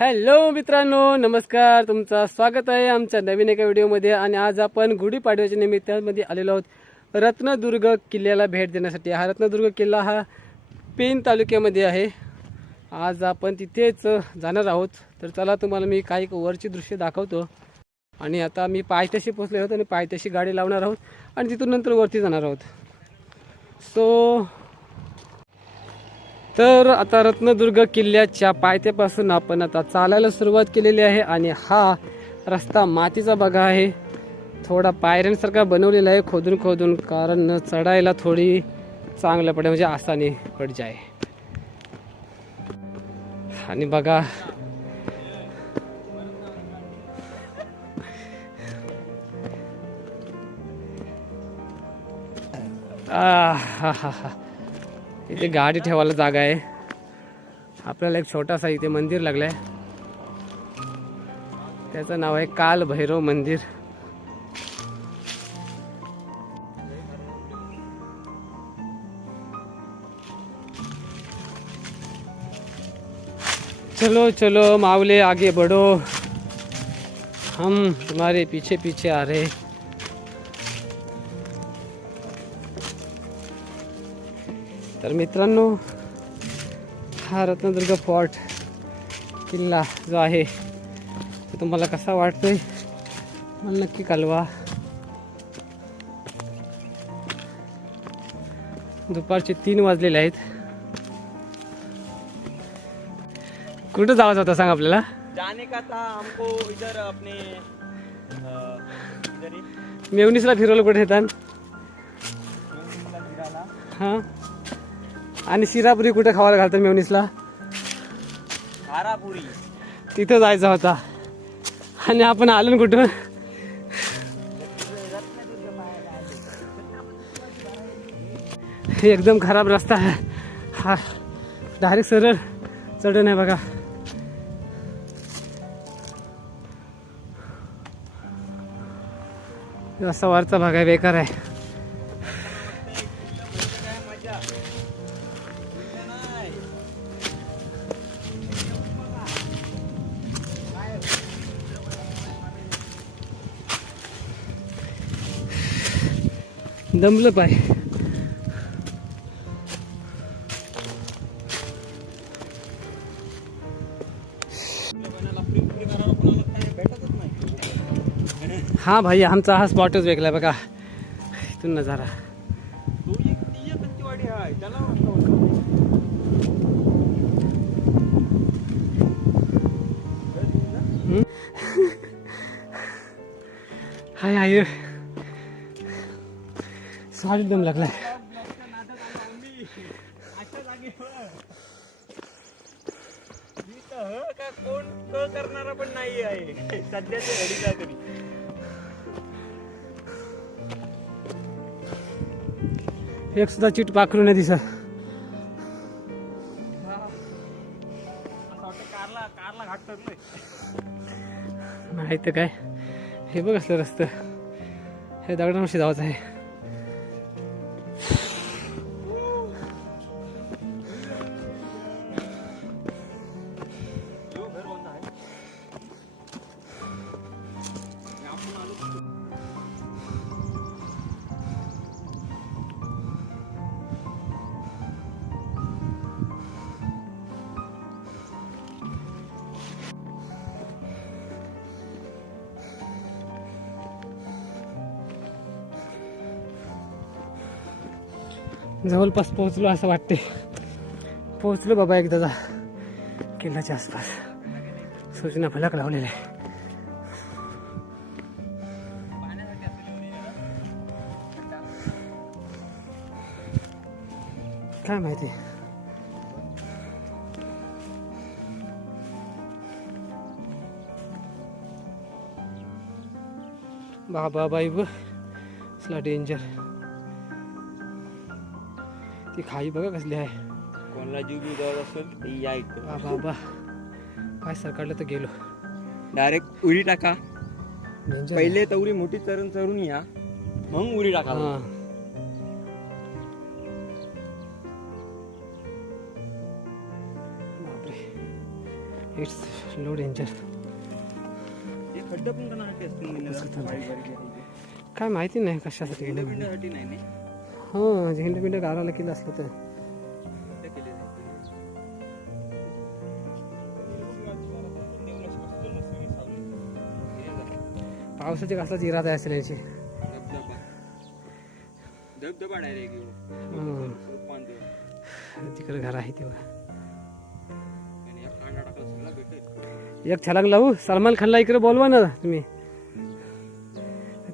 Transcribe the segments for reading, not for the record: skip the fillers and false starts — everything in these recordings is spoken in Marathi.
हॅलो मित्रांनो, नमस्कार. तुमचं स्वागत आहे आमच्या नवीन एका व्हिडिओमध्ये. आणि आज आपण गुढीपाडव्याच्या निमित्तामध्ये आलेलो आहोत रत्नदुर्ग किल्ल्याला भेट देण्यासाठी. हा रत्नदुर्ग किल्ला हा पेण तालुक्यामध्ये आहे. आज आपण तिथेच जाणार आहोत. तर चला तुम्हाला मी काही वरची दृश्य दाखवतो. आणि आता मी पायथ्याशी पोहोचले आहोत आणि पायथ्याशी गाडी लावणार आहोत आणि तिथून नंतर वरती जाणार आहोत. तर आता रत्नदुर्ग किल्ल्याच्या पायथ्यापासून आपण आता चालायला सुरुवात केलेली आहे. आणि हा रस्ता मातीचा बघा आहे, थोडा पायऱ्यांसारखा बनवलेला आहे खोदून खोदून, कारण चढायला थोडी चांगलं पडे, म्हणजे आसानी पड जाय. आणि बघा इथे गाडी ठेवायला जागा आहे. आपल्याला एक छोटासा इथे मंदिर लागलाय, त्याचं नाव आहे काल भैरव मंदिर. चलो चलो मावले आगे बढ़ो, हम तुम्हारे पीछे पीछे आ रहे. तर मित्रांनो, हा रत्नदुर्ग फोर्ट किल्ला जो आहे तो तुम्हाला कसा वाटतोय मला नक्की कळवा. दुपारचे 3 वाजलेले आहेत. कुठं जावं होता सांग आपल्याला? जाने का था हमको इधर अपने इधर ही मेवणीसला फिरवलं कुठे येतात. हां, आणि शिरापुरी कुठे खावायला घालतात मेवणीसला? हारापुरी. तिथं जायचा होता आणि आपण आलो ना कुठं. हे एकदम खराब रस्ता आहे हा, डायरेक्ट सरळ चढण आहे बघा. असा वरचा भाग आहे, बेकार आहे. दमलं पाय. हा भाई, आमचा हा स्पॉटच वेगळा आहे बघा. इथून नजारा हाय हाय. साडी दम लागलाय. कोण करणारा पण नाही आहे सध्याच्या घडीला तरी. एक सुद्धा चीट पाखरू नाही दिसत. कारला घाट चढलोय. नाही तर काय, हे बघ असलं रस्तं, हे दगडांवरशी जायचं आहे. जवळपास पोहोचलो असं वाटते. पोहोचलो बाबा एकदा किल्ल्याच्या आसपास. सूचना फलक लावलेले आहे. काय माहिती. बाबा बाई बसला डेंजर. ती खाई बघा कसली आहे. कोणाला जीव बी जात असेल या इकडे. बाबा काय सरकारला तर गेलो. डायरेक्ट उडी टाका. डेंजर. पहिले तर उडी मोठी चरून या, मग उडी टाका. It's low danger. हे खड्डे पण करणार असतील काय माहिती नाही कशासाठी गेलं. पिंडासाठी नाही नाही हां झेंडा गावाला केलं असलं तर. पावसाचे कसलाच इरादा असेल याची. धबधबा डायरेक्ट तिकडे घर आहे तेव्हा. आणि या कांदा टाकला सगळा भेटेल. एक छलांग लावू. सलमान खानला इकडे बोलवा ना तुम्ही.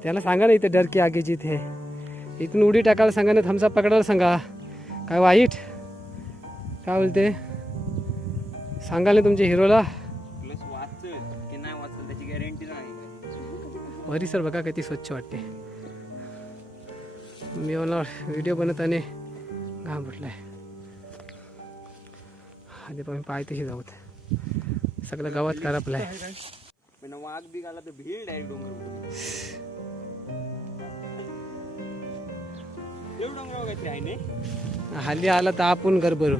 त्याला सांगा ना इथे डर की आगेची इथे. इथून उडी टाकायला सांगा ना. थम्सअप पकडायला सांगा. काय वाईट काय बोलते सांगाल ना तुमच्या हिरोला. प्लस वाचल की नाही वाचल त्याची गॅरंटी नाही. परिसर बघा किती स्वच्छ वाटते. मी मला व्हिडिओ बनवताना घाम फुटलाय. आधी पण पाय तशी जाऊत. सगळं गावात करपलाय. पण वाघ बी आला तर भीड डायरेक्ट डोंगर. एवढं डोंगर काहीतरी आहे नाही. हल्ली आला तर आपण कर भरू.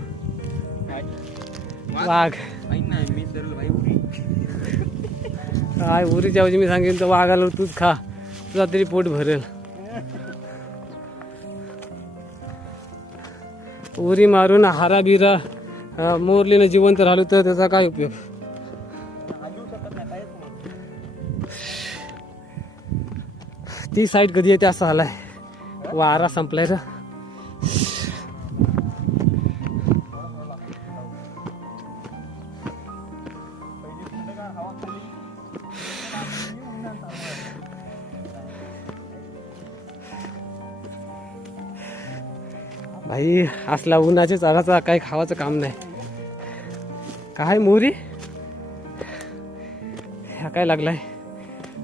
वाघ नाही मी तर भाई उरी काय उरीच्या ऐवजी मी सांगेन तर वाघ आलो तूच खा. तुझा तरी पोट भरेल. उरी मारून हारा बिरा मोरलीनं जिवंत राहिलो तर त्याचा काय उपयोग. ती साईड कधी येते असं आलाय. वारा संपलाय र. भाई असला उन्हाच्या चाराचा काही खावाचं काम नाही. काय मोरी ह्या काय लागलाय.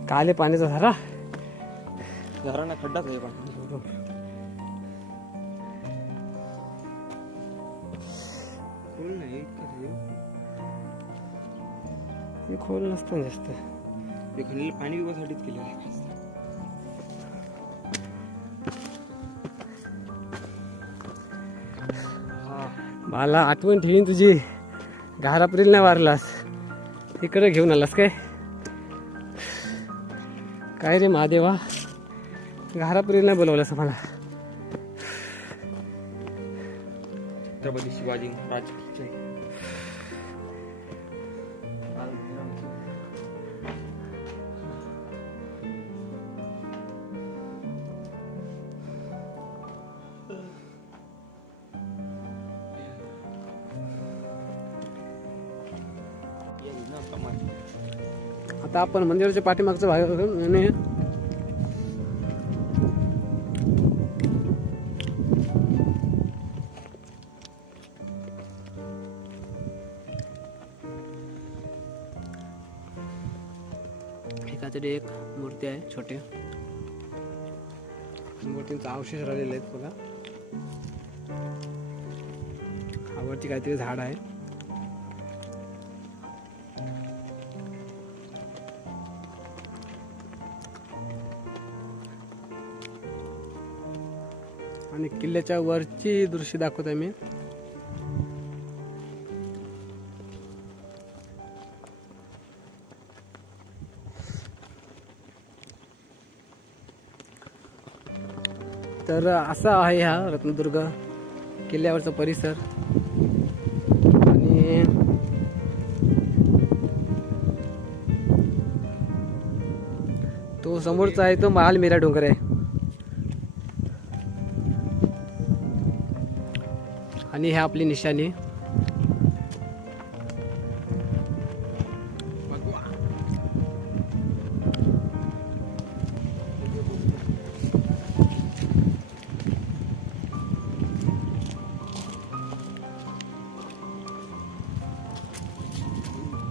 काले पाण्याचा झारा. घराना खड्डाच आहे पण खोल नाही हे खोल नसतं जास्त. ते खणलेलं पाणी पिण्यासाठीच केलं आहे. मला आठवण ठेवीन तुझी. घारापुरील नाही वारलास इकडे घेऊन आलास काय. काय रे महादेवा घारापुरील नाही बोलवलंस मला. छत्रपती शिवाजी महाराज आता आपण मंदिराच्या पाठीमागचा भाग आणि एकातरी एक मूर्ती आहे. छोटे मूर्तींचा अवशेष राहिलेले आहेत बघा. आवडती काहीतरी झाड आहे. आणि किल्ल्याच्या वरची दृश्य दाखवत आहे मी. तर असा आहे हा रत्नदुर्ग किल्ल्यावरचा परिसर. आणि तो समोरचा आहे तो महाल मीरा डोंगर आहे. आणि हे आपली निशाणी.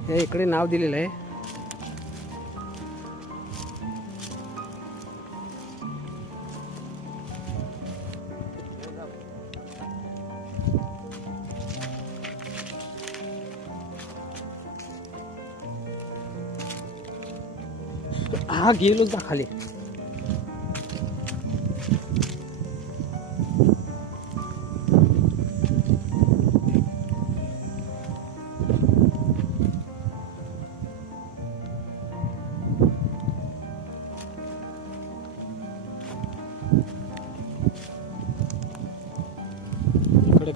हे इकडे नाव दिलेलं आहे. हा गेलो जा खाली.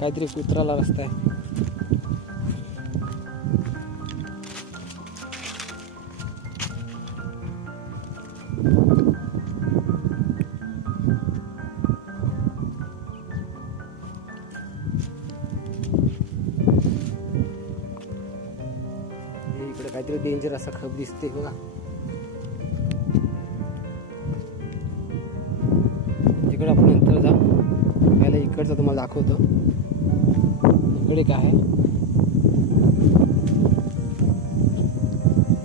काहीतरी कुत्राला रस्ता आहे. इकडे काहीतरी डेंजर असा खप दिसते बघा. तिकडे आपण नंतर जाऊ. पहिला इकडचा तुम्हाला दाखवतो. इकडे काय आहे,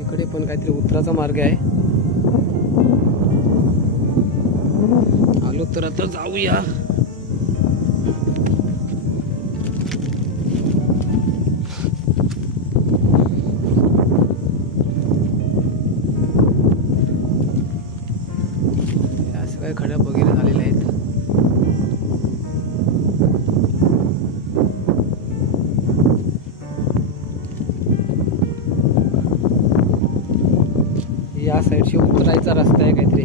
इकडे पण काहीतरी उतराचा मार्ग आहे. आलो तर आता जाऊया. असं काही खडक वगैरे झालेले आहेत. या साईडशी उतरायचा रस्ता आहे काहीतरी.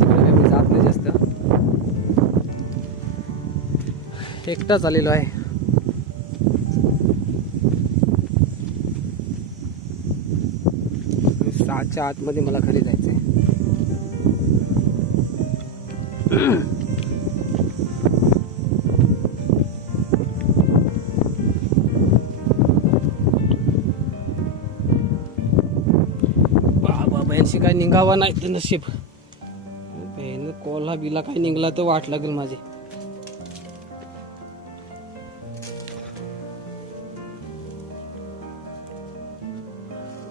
तिकडे मी जात नाही जास्त. एकटाच आलेलो आहे. सहाच्या आतमध्ये मला घरी जायचंय. बाबा बहिणशी काय निघावा नाही ते नशीब. बहीण कोल्हा बिला काय निघला तर वाट लागेल माझी.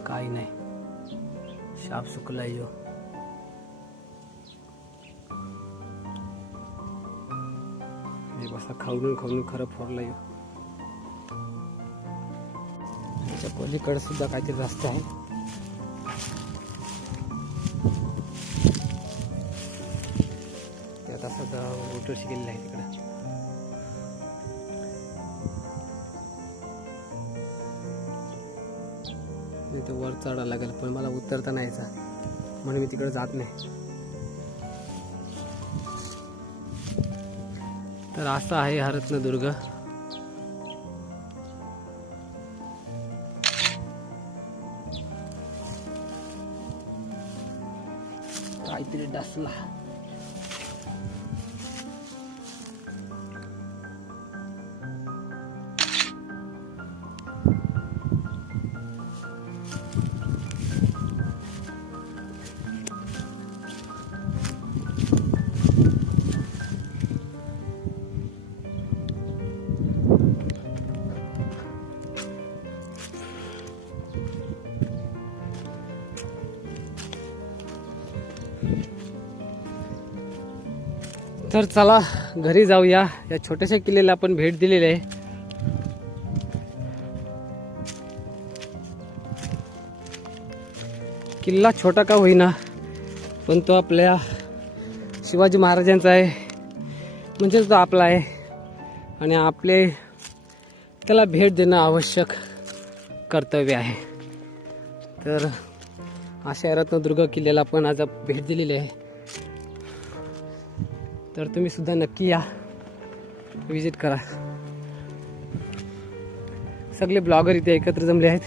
काही नाही, शाप सुकलाय जो. बसा खाऊन खाऊन खरं फोरलाय. त्याच्या पलीकडे सुद्धा काहीतरी रस्ता आहे. त्यात असा मोटरशी गेलेला आहे तिकडे. तिथे वर चढायला लागेल, पण मला उतरता नाही यायचा म्हणून मी तिकडे जात नाही. तर असा आहे हा रत्नदुर्ग. काहीतरी डसला. तर चला घरी जाऊया. या छोट्याशा किल्ल्याला आपण भेट दिलेली आहे. किल्ला छोटा का होईना, पण तो आपल्या शिवाजी महाराजांचा आहे, म्हणजेच तो आपला आहे. आणि आपले त्याला भेट देणं आवश्यक कर्तव्य आहे. तर अशा रत्नदुर्ग किल्ल्याला आपण आज भेट दिलेली आहे. तर तुम्ही सुद्धा नक्की या, विजिट करा. सगळे ब्लॉगर इथे एकत्र जमले आहेत.